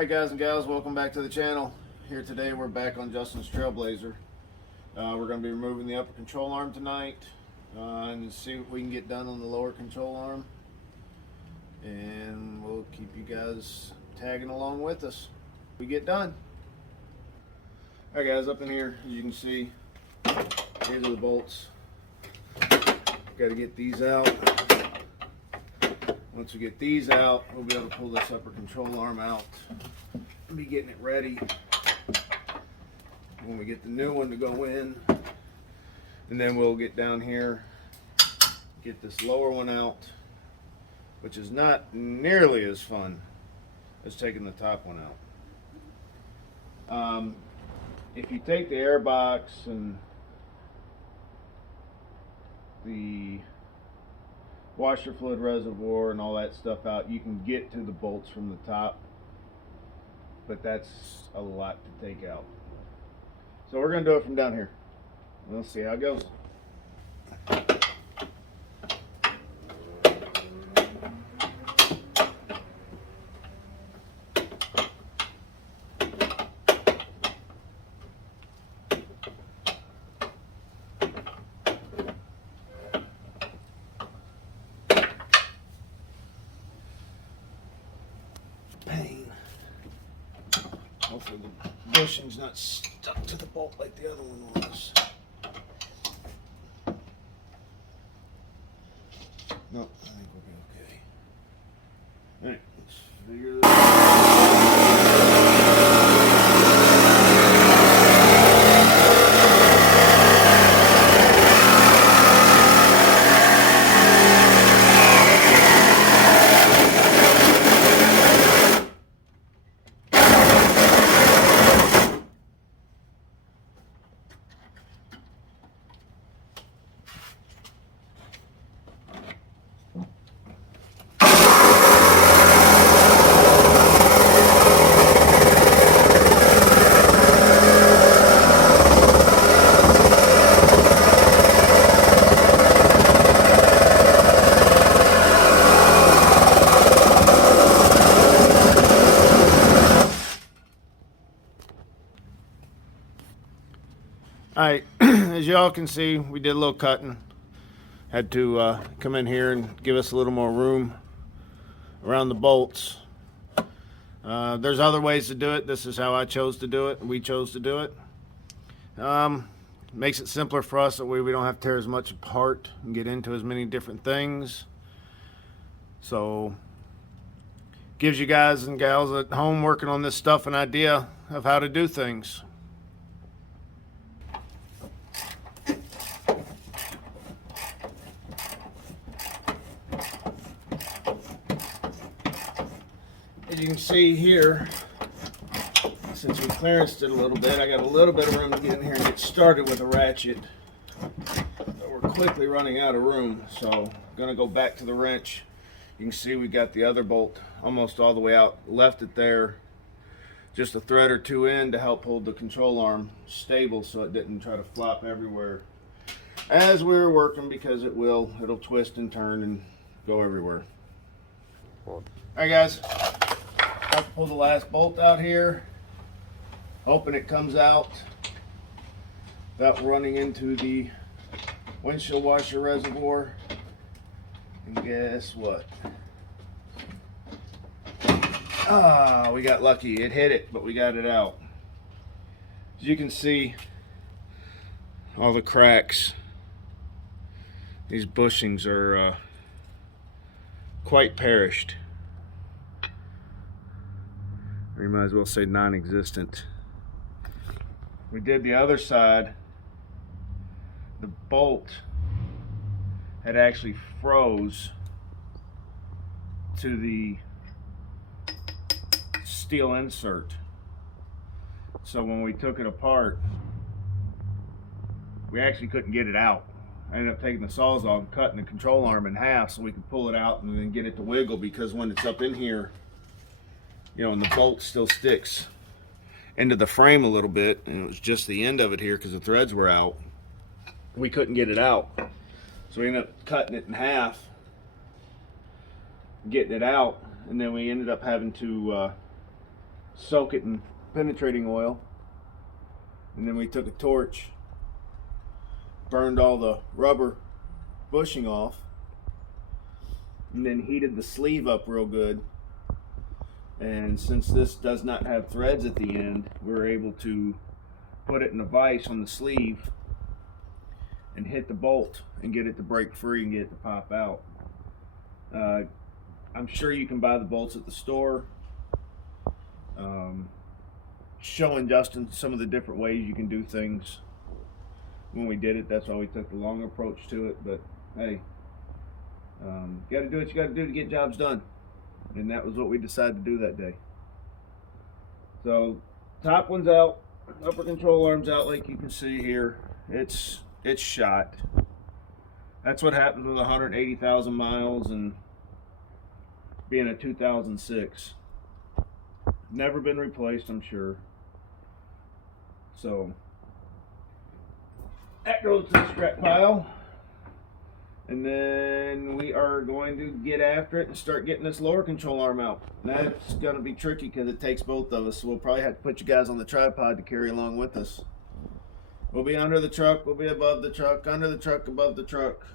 Alright guys and gals, welcome back to the channel. Here today we're back on Justin's Trailblazer. We're going to be removing the upper control arm tonight and see what we can get done on the lower control arm. And we'll keep you guys tagging along with us. We get done. Alright guys, up in here you can see, here's the bolts. Got to get these out. Once we get these out, we'll be able to pull this upper control arm out and be getting it ready when we get the new one to go in. And then we'll get down here, get this lower one out, which is not nearly as fun as taking the top one out. If you take the air box and the washer fluid reservoir and all that stuff out, you can get to the bolts from the top, but that's a lot to take out. So we're going to do it from down here. We'll see how it goes. Pain. Hopefully the bushing's not stuck to the bolt like the other one was. No, I think we'll be okay. Alright, let's figure this out. Alright, as y'all can see, we did a little cutting. Had to come in here and give us a little more room around the bolts. There's other ways to do it. This is how I chose to do it. We chose to do it. Makes it simpler for us, that way we don't have to tear as much apart and get into as many different things. So, gives you guys and gals at home working on this stuff an idea of how to do things. As you can see here, since we clearanced it a little bit, I got a little bit of room to get in here and get started with a ratchet. But we're quickly running out of room, so I'm going to go back to the wrench. You can see we got the other bolt almost all the way out. Left it there, just a thread or two in to help hold the control arm stable so it didn't try to flop everywhere as we were working, because it'll twist and turn and go everywhere. Alright guys, I'll pull the last bolt out here, hoping it comes out without running into the windshield washer reservoir. And guess what? We got lucky. It hit it, but we got it out. As you can see, all the cracks. These bushings are quite perished. You might as well say non-existent. We did the other side. The bolt had actually froze to the steel insert. So when we took it apart, we actually couldn't get it out. I ended up taking the sawzall and cutting the control arm in half so we could pull it out and then get it to wiggle, because when it's up in here, you know, and the bolt still sticks into the frame a little bit, and it was just the end of it here because the threads were out. We couldn't get it out. So we ended up cutting it in half, getting it out, and then we ended up having to soak it in penetrating oil, and then we took a torch, burned all the rubber bushing off, and then heated the sleeve up real good. And since this does not have threads at the end, we're able to put it in a vise on the sleeve and hit the bolt and get it to break free and get it to pop out. I'm sure you can buy the bolts at the store. Showing Justin some of the different ways you can do things. When we did it, that's why we took the long approach to it. But hey, you got to do what you got to do to get jobs done, and that was what we decided to do that day. So top one's out, upper control arm's out, like you can see here. It's shot. That's what happens with 180,000 miles and being a 2006. Never been replaced, I'm sure. So that goes to the scrap pile, and then we are going to get after it and start getting this lower control arm out. That's going to be tricky because it takes both of us, so we'll probably have to put you guys on the tripod to carry along with us. We'll be under the truck, we'll be above the truck, under the truck, above the truck,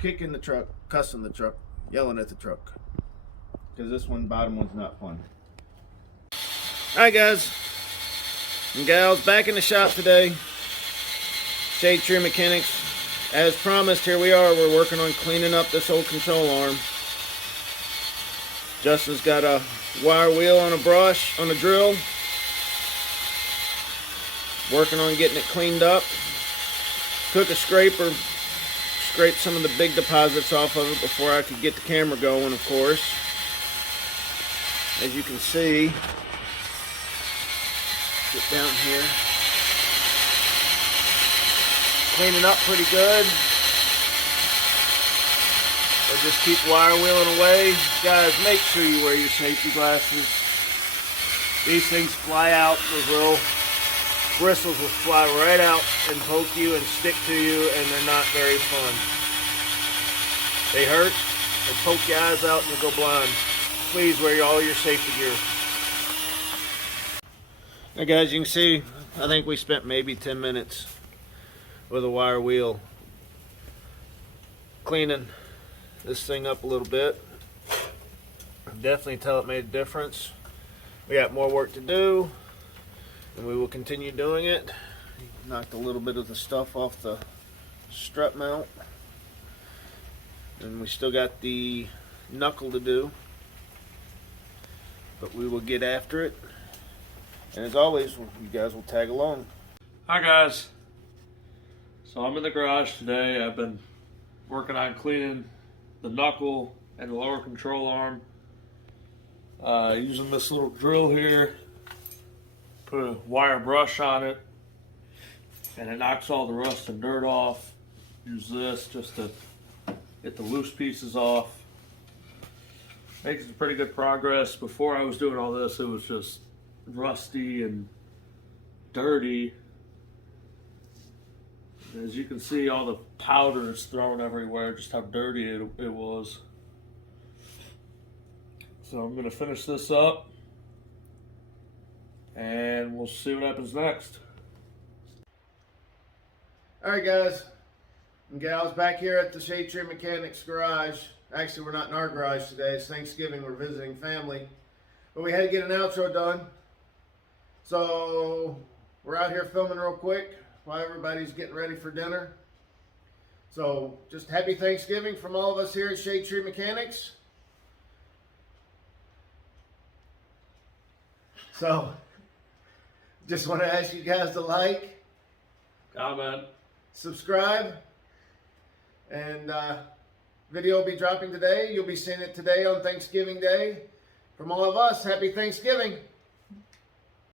kicking the truck, cussing the truck, yelling at the truck, because this bottom one's not fun. Alright guys and gals, back in the shop today. Shade Tree Mechanics. As promised, here we are. We're working on cleaning up this old control arm. Justin's got a wire wheel on a brush, on a drill. Working on getting it cleaned up. Took a scraper, scraped some of the big deposits off of it before I could get the camera going, of course. As you can see, get down here. Cleaning up pretty good. Or just keep wire wheeling away. Guys, make sure you wear your safety glasses. These things fly out. Those little bristles will fly right out and poke you and stick to you, and they're not very fun. They hurt, they poke your eyes out, and you go blind. Please wear all your safety gear. Now guys, you can see, I think we spent maybe 10 minutes with a wire wheel cleaning this thing up a little bit. Definitely tell it made a difference. We got more work to do, and we will continue doing it. Knocked a little bit of the stuff off the strut mount, and we still got the knuckle to do, but we will get after it. And as always, you guys will tag along. Hi guys. So I'm in the garage today. I've been working on cleaning the knuckle and the lower control arm. Using this little drill here. Put a wire brush on it, and it knocks all the rust and dirt off. Use this just to get the loose pieces off. Makes pretty good progress. Before I was doing all this, it was just rusty and dirty. As you can see, all the powder is thrown everywhere, just how dirty it was. So I'm going to finish this up, and we'll see what happens next. Alright guys and gals, back here at the Shade Tree Mechanics garage. Actually, we're not in our garage today. It's Thanksgiving. We're visiting family. But we had to get an outro done. So we're out here filming real quick while everybody's getting ready for dinner. So just happy Thanksgiving from all of us here at Shade Tree Mechanics. So just want to ask you guys to like, Comment, subscribe, and video will be dropping today. You'll be seeing it today on Thanksgiving Day. From all of us, happy Thanksgiving.